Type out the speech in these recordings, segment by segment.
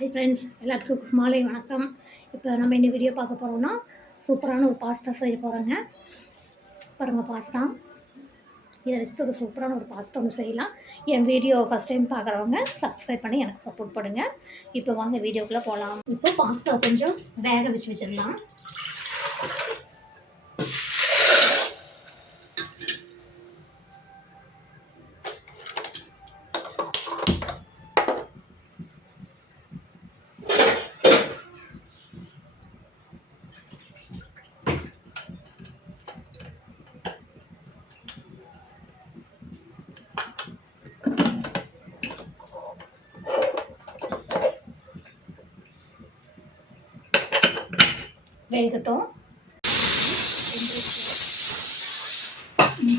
Hi friends, எல்லாத்துக்கும் மாலை வணக்கம். இப்போ நம்ம இந்த வீடியோ பார்க்க போகிறோம்னா சூப்பரான ஒரு பாஸ்தா செய்ய போகிறோங்க. பாருங்கள், பாஸ்தா இதை வச்சு ஒரு சூப்பரான ஒரு பாஸ்தா ஒன்று செய்யலாம். என் வீடியோ ஃபஸ்ட் டைம் பார்க்குறவங்க சப்ஸ்கிரைப் பண்ணி எனக்கு சப்போர்ட் பண்ணுங்கள். இப்போ வாங்க வீடியோக்குள்ளே போகலாம். இப்போ பாஸ்தா கொஞ்சம் வேக வச்சிடலாம். வேகட்டும்.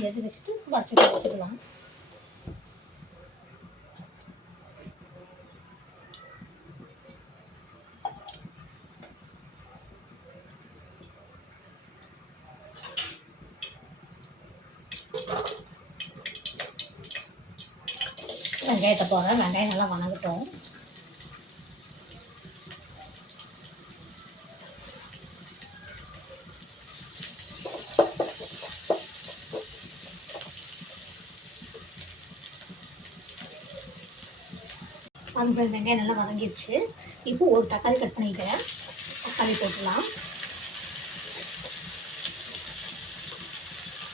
எது வச்சுட்டு வச்சுக்கலாம். வெங்காயத்தை போடுறேன். வெங்காயம் நல்லா வணங்கட்டும். அந்த வெங்காயம் நல்லா வதங்கிடுச்சு. இப்போ ஒரு தக்காளி கட் பண்ணிக்கிறேன். தக்காளி போட்டுடலாம்.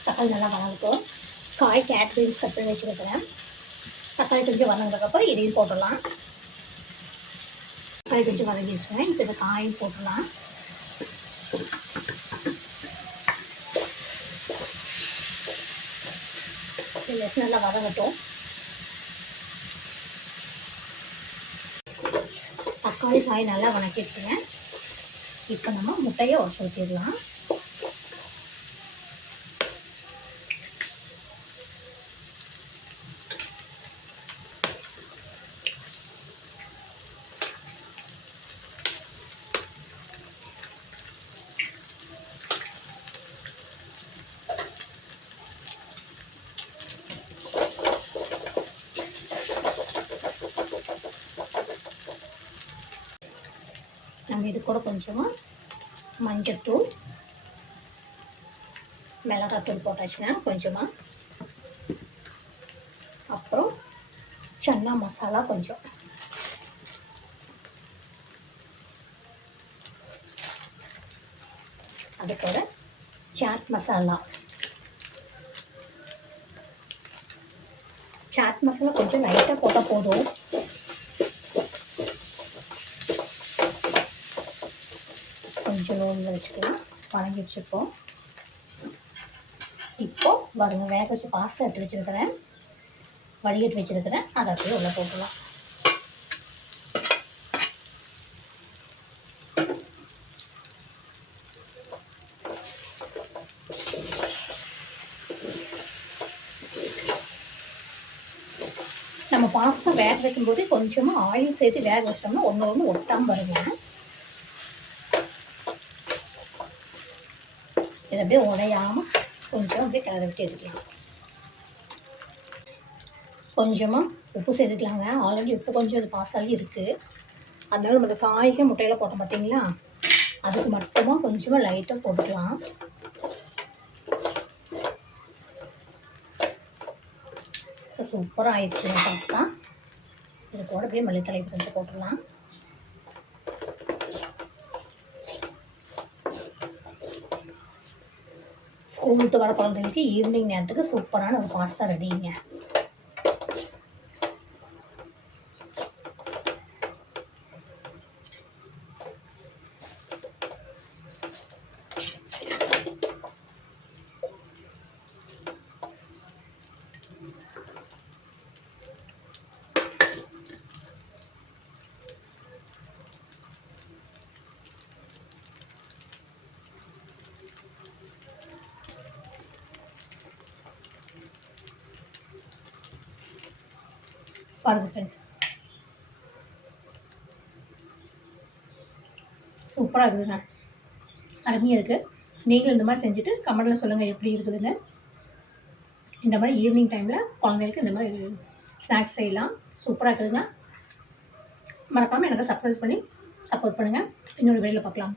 தக்காளி நல்லா வதங்கட்டும். கேரட் பீன்ஸ் கட் பண்ணி வச்சுருக்கிறேன். தக்காளி கொஞ்சம் வதங்கினதுக்கப்புறம் இதையும் போட்டுடலாம். தக்காளி கொஞ்சம் வதங்கிடுச்சுங்க. இப்போ இந்த காயும் போட்டுடலாம். நல்லா வதங்கட்டும். தக்காளி காய் நல்லா வதக்கிடுச்சுங்க. இப்போ நம்ம முட்டையை உடச்சி ஊற்றிடலாம். நம்ம இது கூட கொஞ்சமாக மஞ்சத்தூள், மிளகாத்தூள் போட்டாச்சுன்னா கொஞ்சமாக, அப்புறம் சன்னா மசாலா கொஞ்சம், அது கூட சாட் மசாலா கொஞ்சம் லைட்டாக போட்டால் போதும். கொஞ்சம் லோனில் வச்சுக்கலாம். வதங்கிடுச்சுப்போம். இப்போது பாருங்க, வேக வச்சு பாஸ்தா எடுத்து வச்சுருக்கிறேன், வடிகட்டி வச்சுருக்கிறேன். அதை அப்படியே உள்ளே போட்டுடலாம். நம்ம பாஸ்தா வேக வைக்கும்போது கொஞ்சமாக ஆயில் சேர்த்து வேக வச்சிட்டோம்னா ஒன்று ஒட்டாமல் வருங்க. இதை அப்படியே உடையாமல் கொஞ்சம் அப்படியே கிளறி விட்டு எடுக்கலாம். கொஞ்சமாக உப்பு சேர்த்துக்கலாங்க. ஆல்ரெடி உப்பு கொஞ்சம் இது பாஸ்தாலே இருக்குது. அதனால நம்ம இந்த காய்கள் முட்டையில் போட்டோம் பார்த்தீங்களா, அதுக்கு மட்டுமாக கொஞ்சமாக லைட்டாக போட்டுக்கலாம். சூப்பராக ஆயிடுச்சுங்க பாஸ்தா. இது கூட அப்படியே மல்லித்தலை கொஞ்சம் போட்டுடலாம். ஸ்கூல் விட்டு வர குழந்தைங்களுக்கு ஈவினிங் நேரத்துக்கு சூப்பரான ஒரு பாஸ்தா ரெடிங்க. பாருங்க ஃப்ரெண்ட்ஸ், சூப்பராக இருக்குதுங்க. அருமையாக இருக்குது. நீங்களும் இந்த மாதிரி செஞ்சுட்டு கமெண்டில் சொல்லுங்கள் எப்படி இருக்குதுன்னு. இந்த மாதிரி ஈவினிங் டைமில் குழந்தைங்களுக்கு இந்த மாதிரி ஸ்நாக்ஸ் செய்யலாம். சூப்பராக இருக்குதுங்க. மறக்காமல் எனக்கு சப்ஸ்கிரைப் பண்ணி சப்போர்ட் பண்ணுங்கள். இன்னொரு வீடியோவில் பார்க்கலாம்.